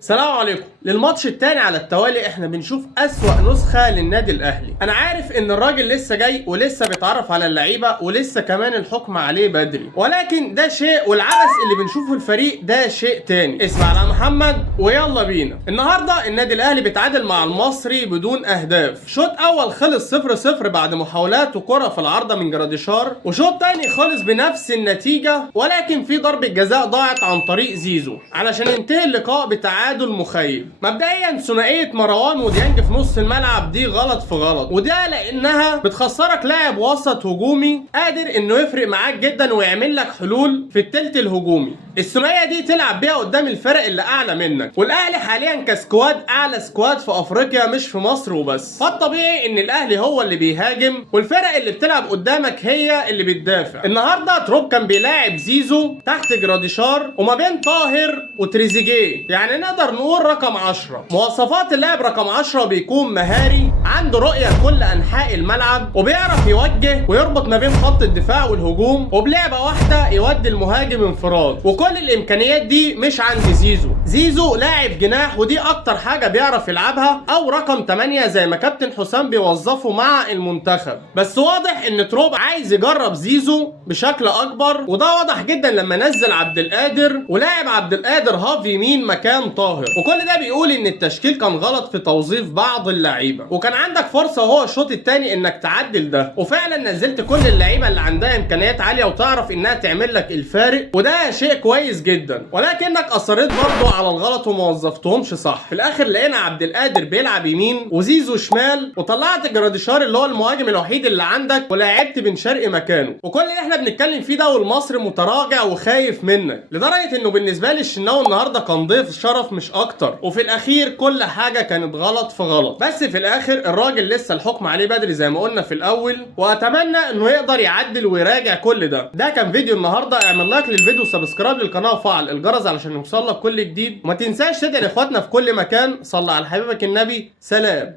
السلام عليكم. للماتش التاني على التوالي احنا بنشوف اسوأ نسخة للنادي الاهلي. انا عارف ان الراجل لسه جاي ولسه بيتعرف على اللعيبة ولسه كمان الحكم عليه بدري، ولكن ده شيء والعبث اللي بنشوفه الفريق ده شيء تاني. اسمع على محمد ويلا بينا. النهارده النادي الاهلي بيتعادل مع المصري بدون اهداف. شوط اول خلص 0-0 بعد محاولات وكرة في العارضة من جراديشار، وشوط تاني خلص بنفس النتيجة ولكن في ضربة جزاء ضاعت عن طريق زيزو علشان ينتهي اللقاء بتعادل مخيب. مبدئيا ثنائيه مروان وديانج في نص الملعب دي غلط في غلط، وده لانها بتخسرك لاعب وسط هجومي قادر انه يفرق معاك جدا ويعمل لك حلول في التلت الهجومي. الثنائيه دي تلعب بيها قدام الفرق اللي اعلى منك، والاهلي حاليا كسكواد اعلى سكواد في افريقيا مش في مصر وبس، فالطبيعي ان الاهلي هو اللي بيهاجم والفرق اللي بتلعب قدامك هي اللي بتدافع. النهارده تروب كان بيلاعب زيزو تحت جراديشار وما بين طاهر وتريزيجيه، يعني نقدر نقول رقم 10. مواصفات اللاعب رقم 10 بيكون مهاري، عنده رؤيه لكل انحاء الملعب، وبيعرف يوجه ويربط ما بين خط الدفاع والهجوم، وبلعبه واحده يودي المهاجم انفراد. وكل الامكانيات دي مش عند زيزو. زيزو لاعب جناح ودي اكتر حاجه بيعرف يلعبها، او رقم 8 زي ما كابتن حسام بيوظفه مع المنتخب. بس واضح ان تروب عايز يجرب زيزو بشكل اكبر، وده واضح جدا لما نزل عبد القادر ولاعب عبد القادر هاف يمين مكان طاهر. وكل ده بيقول ان التشكيل كان غلط في توظيف بعض اللعيبه، وكان عندك فرصه وهو الشوط الثاني انك تعدل ده، وفعلا نزلت كل اللعيبه اللي عندها امكانيات عاليه وتعرف انها تعمل لك الفارق، وده شيء كويس جدا، ولكنك اصريت برضه على الغلط وما وظفتهمش صح. في الاخر لقينا عبد القادر بيلعب يمين وزيزو شمال، وطلعت جراديشار اللي هو المهاجم الوحيد اللي عندك ولعبت بن شرقي مكانه. وكل اللي احنا بنتكلم فيه ده والمصري متراجع وخايف منك، لدرجه انه بالنسبه لي الشناوي النهارده كان ضيف شرف مش اكتر. وفي الاخير كل حاجه كانت غلط في غلط، بس في الاخر الراجل لسه الحكم عليه بدري زي ما قلنا في الاول، واتمنى انه يقدر يعدل ويراجع كل ده. ده كان فيديو النهارده، اعمل لايك للفيديو وسبسكرايب للقناه وفعل الجرس علشان يوصلك كل جديد، وما تنساش تدعي لاخواتنا في كل مكان. صلى على حبيبك النبي. سلام.